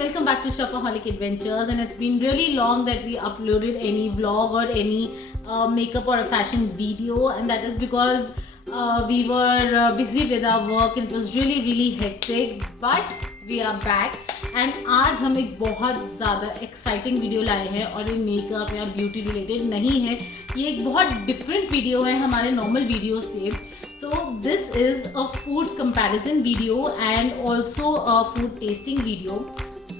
welcome back to Shopaholic Adventures. And it's been really long that we uploaded any vlog or any makeup or a fashion video, and that is because we were busy with our work and it was really hectic. But we are back and आज हम एक बहुत ज़्यादा exciting video लाए हैं और ये makeup या ब्यूटी रिलेटेड नहीं है, ये एक बहुत डिफरेंट वीडियो है हमारे नॉर्मल वीडियो से. So this is a food comparison video and also a food tasting video.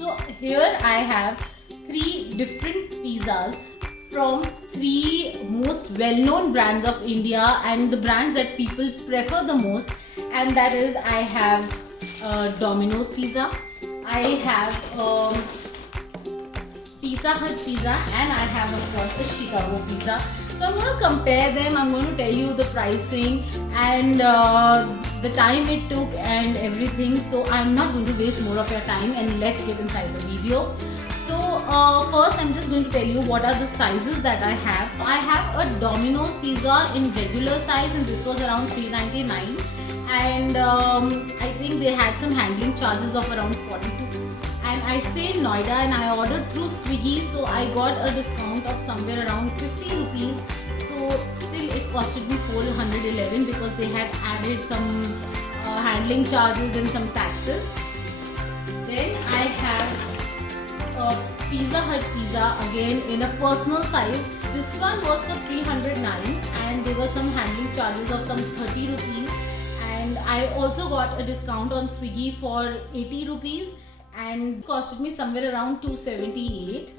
So here I have 3 different pizzas from 3 most well-known brands of India and the brands that people prefer the most, and that is I have Domino's pizza, I have Pizza Hut pizza, and I have of course the Chicago pizza. So I'm going to compare them, I'm going to tell you the pricing and the time it took and everything. So I'm not going to waste more of your time and let's get inside the video. So first I'm just going to tell you what are the sizes that I have. I have a Domino's pizza in regular size and this was around $3.99, and I think they had some handling charges of around 42. And I stay in Noida and I ordered through Swiggy, so I got a discount of somewhere around 50 rupees. So still it costed me 411 because they had added some handling charges and some taxes. Then I have a Pizza Hut pizza again in a personal size. This one was for 309 and there were some handling charges of some 30 rupees. And I also got a discount on Swiggy for 80 rupees. And costed me somewhere around 278.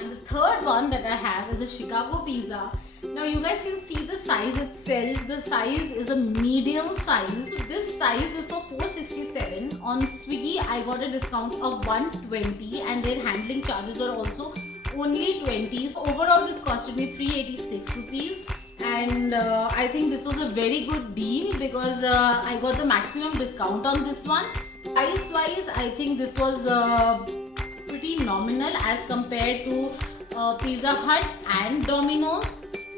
And the third one that I have is a Chicago pizza. Now you guys can see the size itself. The size is a medium size. So this size is for 467. On Swiggy I got a discount of 120 and their handling charges are also only 20. So overall this costed me 386 rupees. And I think this was a very good deal because I got the maximum discount on this one. Price wise I think this was pretty nominal as compared to Pizza Hut and Domino's.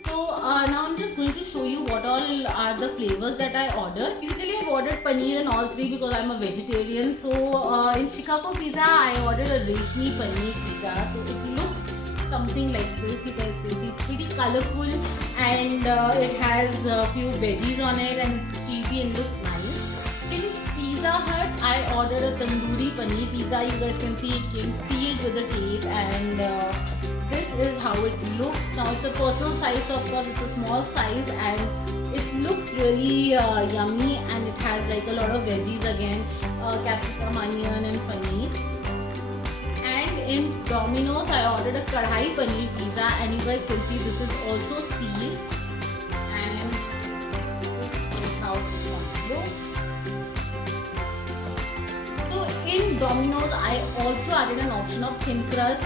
So now I'm just going to show you what all are the flavors that I ordered. Basically I've ordered paneer in all 3 because I'm a vegetarian. So in Chicago pizza I ordered a Reshmi paneer pizza. So it looks something like this. You guys can see it's pretty colorful and it has a few veggies on it and it's cheesy and looks nice. In Pizza Hut I ordered a tandoori paneer pizza. You guys can see it came sealed with a tape and this is how it looks. Now it's a personal size, so of course it's a small size and it looks really yummy and it has like a lot of veggies again, capsicum, onion and paneer. In Domino's I ordered a kadhai paneer pizza and you guys can see this is also sealed and this is how this one looks. So in Domino's I also added an option of thin crust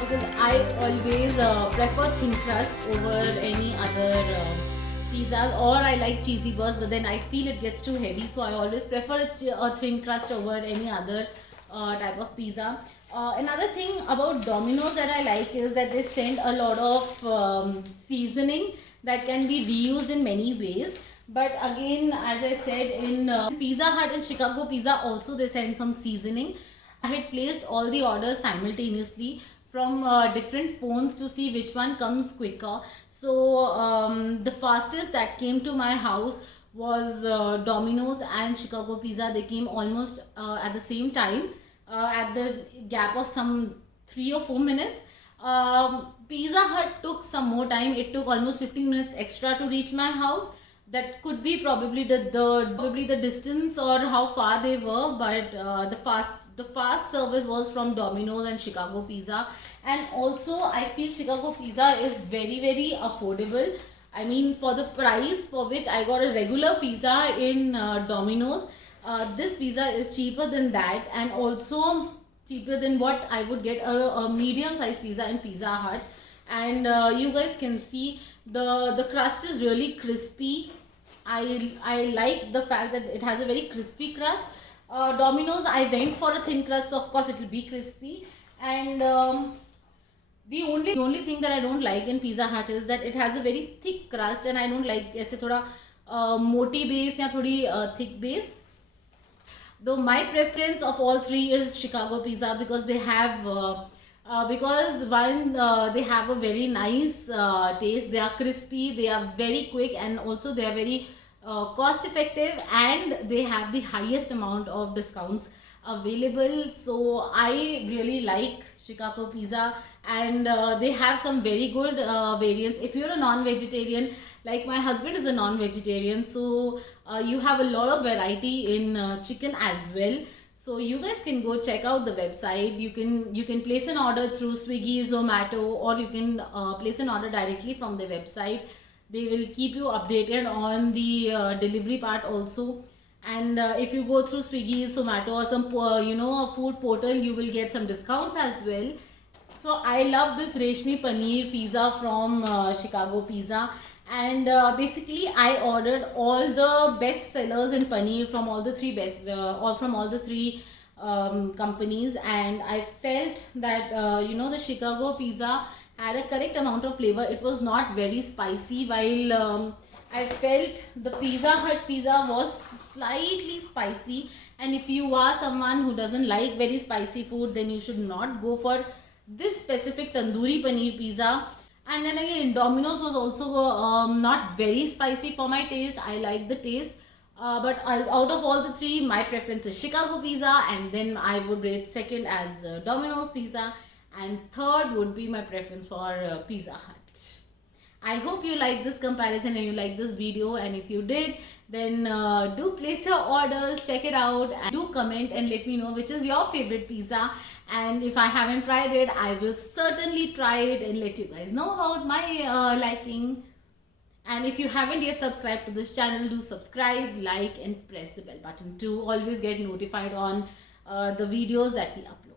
because I always prefer thin crust over any other pizzas, or I like cheesy burst, but then I feel it gets too heavy, so I always prefer a thin crust over any other type of pizza. Another thing about Domino's that I like is that they send a lot of seasoning that can be reused in many ways. But again, as I said, in Pizza Hut and Chicago pizza also they send some seasoning. I had placed all the orders simultaneously from different phones to see which one comes quicker. So the fastest that came to my house was Domino's and Chicago pizza. They came almost at the same time. At the gap of some 3 or 4 minutes. Pizza Hut took some more time. It took almost 15 minutes extra to reach my house. That could be probably the distance or how far they were, but the fast service was from Domino's and Chicago pizza. And also I feel Chicago pizza is very affordable. I mean, for the price for which I got a regular pizza in Domino's, this pizza is cheaper than that and also cheaper than what I would get a medium sized pizza in Pizza Hut. And you guys can see the crust is really crispy. I like the fact that it has a very crispy crust. Domino's I went for a thin crust, so of course it will be crispy. And the only thing that I don't like in Pizza Hut is that it has a very thick crust and I don't like ऐसे थोड़ा मोटी base या थोड़ी thick base. Though my preference of all three is Chicago pizza, because they have they have a very nice taste. They are crispy, they are very quick, and also they are very cost effective, and they have the highest amount of discounts available. So I really like Chicago pizza, and they have some very good variants. If you're a non-vegetarian, like my husband is a non-vegetarian, so you have a lot of variety in chicken as well. So you guys can go check out the website. You can place an order through Swiggy, Zomato, or you can place an order directly from the website. They will keep you updated on the delivery part also. And if you go through Swiggy, Zomato, or some a food portal, you will get some discounts as well. So I love this Reshmi Paneer pizza from Chicago Pizza, and basically I ordered all the best sellers in paneer from all the three companies, and I felt that the Chicago Pizza had a correct amount of flavor. It was not very spicy, while I felt the Pizza Hut pizza was slightly spicy. And if you are someone who doesn't like very spicy food, then you should not go for this specific tandoori paneer pizza. And then again, Domino's was also not very spicy for my taste. I like the taste. But out of all the three, my preference is Chicago pizza, and then I would rate second as Domino's pizza, and third would be my preference for Pizza Hut. I hope you like this comparison and you like this video, and if you did, then do place your orders, check it out, and do comment and let me know which is your favorite pizza. And if I haven't tried it, I will certainly try it and let you guys know about my liking. And if you haven't yet subscribed to this channel, do subscribe, like, and press the bell button to always get notified on the videos that we upload.